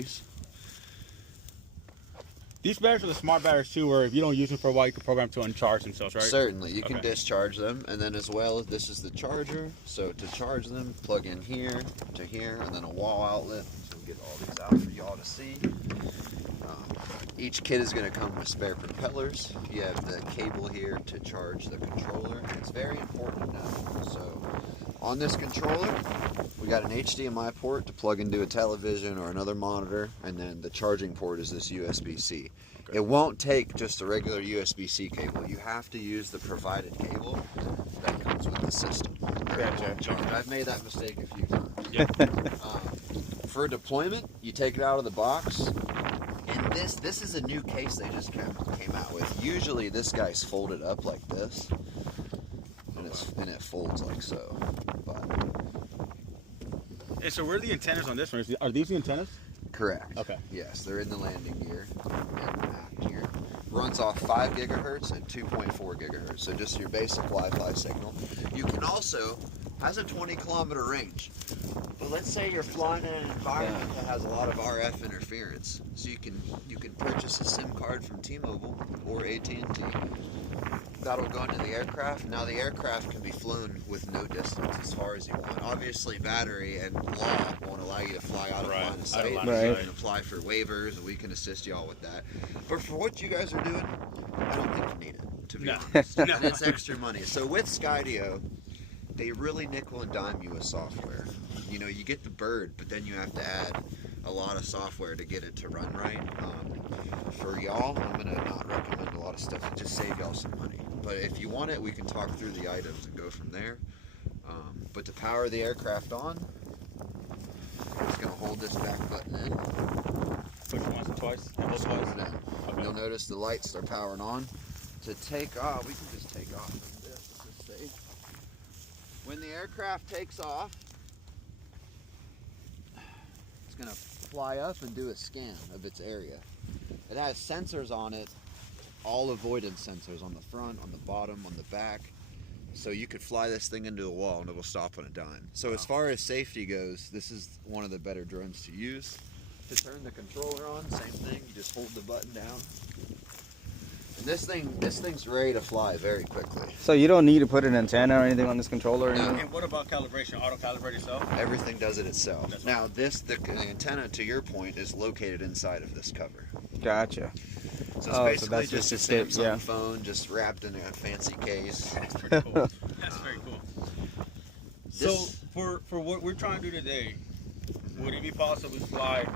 batteries. These batteries are the smart batteries too, where if you don't use them for a while, you can program to uncharge themselves, right? Certainly, you can discharge them, and then as well, this is the charger. So to charge them, plug in here to here, and then a wall outlet. So we'll get all these out for y'all to see. Each kit is going to come with spare propellers. You have the cable here to charge the controller. It's very important to know. So on this controller, we got an HDMI port to plug into a television or another monitor, and then the charging port is this USB-C. Okay. It won't take just a regular USB-C cable. You have to use the provided cable that comes with the system. Gotcha. I've made that mistake a few times. Yep. For deployment, you take it out of the box. And this is a new case they just came out with. Usually this guy's folded up like this, and it folds like so. But so where are the antennas on this one? Are these the antennas? Correct. Okay. Yes, they're in the landing gear. Here. Runs off 5 gigahertz and 2.4 gigahertz. So just your basic Wi-Fi signal. You can also, has a 20-kilometer range. But let's say you're flying in an environment that has a lot of RF interference. So you can purchase a SIM card from T-Mobile or AT&T. That'll go into the aircraft. Now the aircraft can be flown with no distance as far as you want. Obviously battery and law won't allow you to fly out of line of sight. You can apply for waivers and we can assist y'all with that. But for what you guys are doing, I don't think you need it, to be honest. And it's extra money. So with Skydio, they really nickel and dime you with software. You know, you get the bird, but then you have to add a lot of software to get it to run right. For y'all, I'm going to not recommend a lot of stuff and just save y'all some money. But if you want it, we can talk through the items and go from there. But to power the aircraft on, I'm just going to hold this back button in. Push once or twice? Just hold it in. Okay. You'll notice the lights are powering on. To take off, we can just take off from this at this stage. When the aircraft takes off, it's going to fly up and do a scan of its area. It has sensors on it, all avoidance sensors on the front, on the bottom, on the back. So you could fly this thing into a wall and it will stop on a dime. So as far as safety goes, this is one of the better drones to use. To turn the controller on, same thing, you just hold the button down. And this thing's ready to fly very quickly. So you don't need to put an antenna or anything on this controller? No. And what about calibration? Auto-calibrate itself? Everything does it itself. Now the antenna, to your point, is located inside of this cover. Gotcha. So it's basically just a Samsung phone, just wrapped in a fancy case. That's pretty cool. That's very cool. So for what we're trying to do today, would it be possible to fly